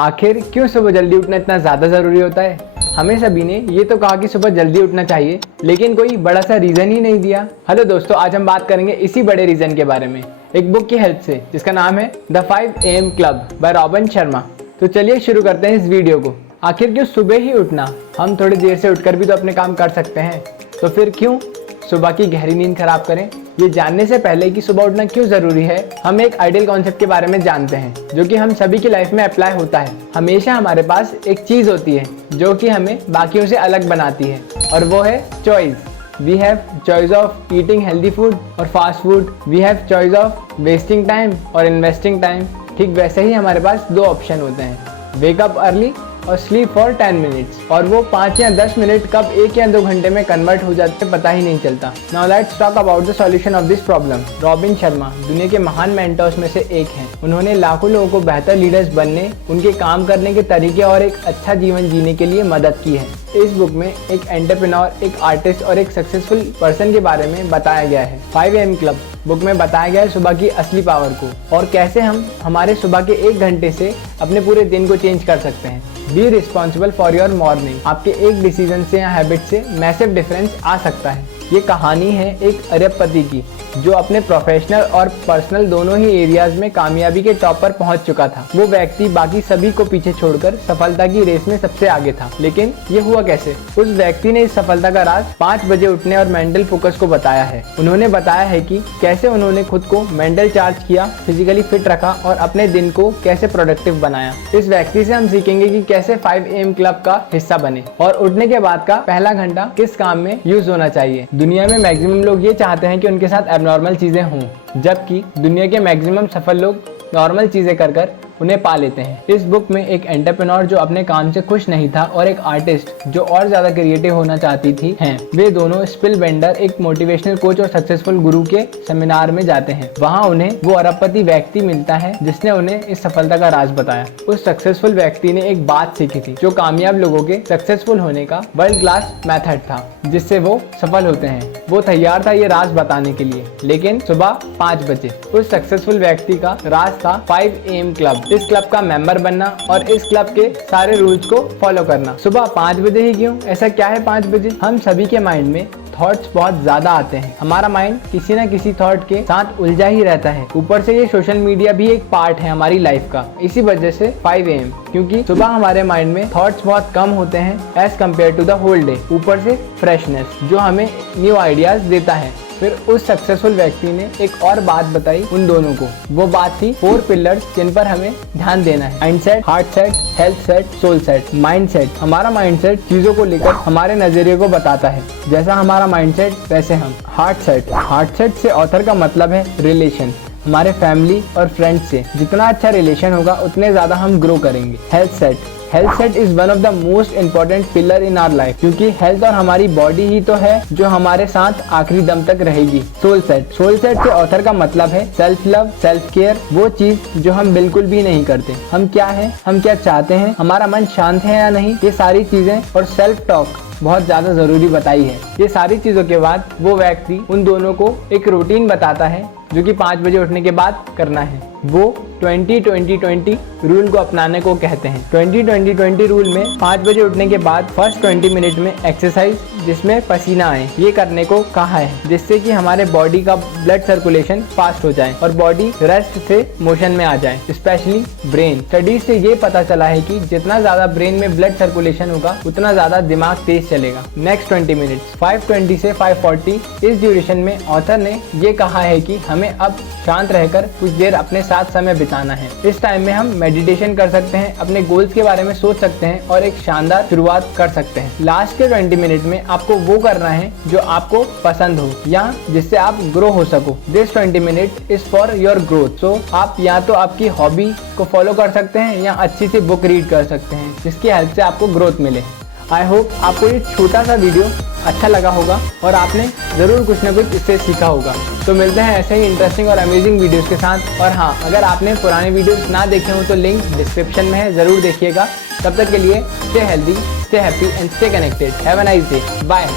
आखिर क्यों सुबह जल्दी उठना इतना ज़्यादा ज़रूरी होता है? हमें सभी ने ये तो कहा कि सुबह जल्दी उठना चाहिए, लेकिन कोई बड़ा सा रीज़न ही नहीं दिया। हेलो दोस्तों, आज हम बात करेंगे इसी बड़े रीज़न के बारे में एक बुक की हेल्प से, जिसका नाम है the 5 AM club bye robin Sharma. तो चलिए शुरू करते हैं इस वीडियो को। आखिर क्यों सुबह ही उठना? हम थोड़ी देर से उठकर भी तो अपने काम कर सकते हैं, तो फिर क्यों सुबह की गहरी नींद खराब करें? ये जानने से पहले कि सुबह उठना क्यों ज़रूरी है, हम एक आइडियल कॉन्सेप्ट के बारे में जानते हैं जो कि हम सभी की लाइफ में अप्लाई होता है। हमेशा हमारे पास एक चीज़ होती है जो कि हमें बाकियों से अलग बनाती है, और वो है choice. We have choice of eating healthy food और fast food. We have choice of wasting time और इन्वेस्टिंग टाइम। ठीक वैसे ही हमारे पास दो ऑप्शन होते हैं, वेक अप अर्ली और स्लीप फॉर 10 मिनट्स। और वो 5 या 10 मिनट कब 1 या 2 घंटे में कन्वर्ट हो जाते हैं पता ही नहीं चलता। Now let's talk about the solution of this problem. Robin Sharma दुनिया के महान मेंटर्स में से एक हैं। उन्होंने लाखों लोगों को बेहतर लीडर्स बनने, उनके काम करने के तरीके और एक अच्छा जीवन जीने के लिए मदद की है। इस बुक में एक एंटरप्रेन्योर, एक आर्टिस्ट और एक सक्सेसफुल पर्सन के बारे में बताया गया है। 5 AM क्लब बुक में बताया गया है सुबह की असली पावर को, और कैसे हम हमारे सुबह के 1 घंटे से अपने पूरे दिन को चेंज कर सकते हैं। Be responsible for your morning. आपके एक डिसीजन से या हैबिट से मैसिव डिफरेंस आ सकता है। ये कहानी है एक अरबपति की जो अपने प्रोफेशनल और पर्सनल दोनों ही एरियाज में कामयाबी के टॉप पर पहुंच चुका था। वो व्यक्ति बाकी सभी को पीछे छोड़कर सफलता की रेस में सबसे आगे था। लेकिन ये हुआ कैसे? उस व्यक्ति ने इस सफलता का राज 5 बजे उठने और मेंटल फोकस को बताया है। उन्होंने बताया है कि कैसे उन्होंने खुद को मेंटल चार्ज किया, फिजिकली फिट रखा और अपने दिन को कैसे प्रोडक्टिव बनाया। इस व्यक्ति से हम सीखेंगे कि कैसे 5 AM क्लब का हिस्सा बने और उठने के बाद का पहला घंटा किस काम में यूज होना चाहिए। दुनिया में मैक्सिमम लोग ये चाहते हैं कि उनके साथ एबनॉर्मल चीजें हों, जबकि दुनिया के मैक्सिमम सफल लोग नॉर्मल चीजें कर उन्हें पा लेते हैं। इस बुक में एक एंटरप्रेन्योर जो अपने काम से खुश नहीं था और एक आर्टिस्ट जो और ज्यादा क्रिएटिव होना चाहती थी हैं। वे दोनों स्पिल बेंडर, एक मोटिवेशनल कोच और सक्सेसफुल गुरु के सेमिनार में जाते हैं। वहाँ उन्हें वो अरबपति व्यक्ति मिलता है जिसने उन्हें इस सफलता का राज बताया। उस सक्सेसफुल व्यक्ति ने एक बात सीखी थी जो कामयाब लोगों के सक्सेसफुल होने का वर्ल्ड क्लास मेथड था, जिससे वो सफल होते हैं। वो तैयार था ये राज बताने के लिए, लेकिन सुबह 5 बजे। उस सक्सेसफुल व्यक्ति का राज था 5 AM क्लब। इस क्लब का मेंबर बनना और इस क्लब के सारे रूल्स को फॉलो करना। सुबह 5 बजे ही क्यों? ऐसा क्या है 5 बजे? हम सभी के माइंड में थॉट्स बहुत ज्यादा आते हैं। हमारा माइंड किसी ना किसी थॉट के साथ उलझा ही रहता है। ऊपर से ये सोशल मीडिया भी एक पार्ट है हमारी लाइफ का। इसी वजह से 5 AM, क्योंकि सुबह हमारे माइंड में थॉट्स बहुत कम होते हैं as compare to the whole day. ऊपर से फ्रेशनेस जो हमें न्यू आइडियाज देता है। फिर उस सक्सेसफुल व्यक्ति ने एक और बात बताई उन दोनों को। वो बात थी 4 पिलर्स जिन पर हमें ध्यान देना है। Mindset, heart set, health set, soul set. Mindset, हमारा माइंडसेट चीजों को लेकर हमारे नजरिए को बताता है। जैसा हमारा माइंडसेट वैसे हम। हार्ट सेट से ऑथर का मतलब है रिलेशन। हमारे फैमिली और फ्रेंड्स से जितना अच्छा रिलेशन होगा उतने ज्यादा हम ग्रो करेंगे। Health set is one of the most important pillar in our life, क्योंकि हेल्थ और हमारी बॉडी ही तो है जो हमारे साथ आखिरी दम तक रहेगी। सोल सेट से ऑथर का मतलब है सेल्फ लव, सेल्फ केयर। वो चीज जो हम बिल्कुल भी नहीं करते। हम क्या हैं, हम क्या चाहते हैं, हमारा मन शांत है या नहीं, ये सारी चीजें और सेल्फ टॉक बहुत ज्यादा जरूरी बताई है। ये सारी चीजों के बाद वो व्यक्ति उन दोनों को एक रूटीन बताता है जो कि 5 बजे उठने के बाद करना है। वो 20-20-20 रूल को अपनाने को कहते हैं। 20-20-20 रूल में 5 बजे उठने के बाद फर्स्ट 20 मिनट में एक्सरसाइज जिसमें पसीना आए, ये करने को कहा है, जिससे कि हमारे बॉडी का ब्लड सर्कुलेशन फास्ट हो जाए और बॉडी रेस्ट से मोशन में आ जाए, स्पेशली ब्रेन। स्टडीज से ये पता चला है कि जितना ज्यादा ब्रेन में ब्लड सर्कुलेशन होगा उतना ज्यादा दिमाग तेज चलेगा। नेक्स्ट 20 मिनट्स 5:20 से 5:40। इस ड्यूरेशन में ऑथर ने ये कहा है कि हमें अब शांत रहकर कुछ देर अपने साथ समय बिताना है। इस टाइम में हम मेडिटेशन कर सकते हैं, अपने गोल्स के बारे में सोच सकते हैं और एक शानदार शुरुआत कर सकते हैं। लास्ट के 20 मिनट में आपको वो करना है जो आपको पसंद हो या जिससे आप ग्रो हो सको। This 20 minute is for your growth. So आप या तो आपकी हॉबी को फॉलो कर सकते हैं या अच्छी सी बुक रीड कर सकते हैं जिसकी हेल्प से आपको ग्रोथ मिले। आई होप आपको ये छोटा सा वीडियो अच्छा लगा होगा और आपने ज़रूर कुछ ना कुछ इससे सीखा होगा। तो मिलते हैं ऐसे ही इंटरेस्टिंग और अमेजिंग वीडियोस के साथ। और हाँ, अगर आपने पुराने वीडियोस ना देखे हो तो लिंक डिस्क्रिप्शन में है, ज़रूर देखिएगा। तब तक के लिए stay healthy, stay happy and stay connected. Have a nice day. Bye.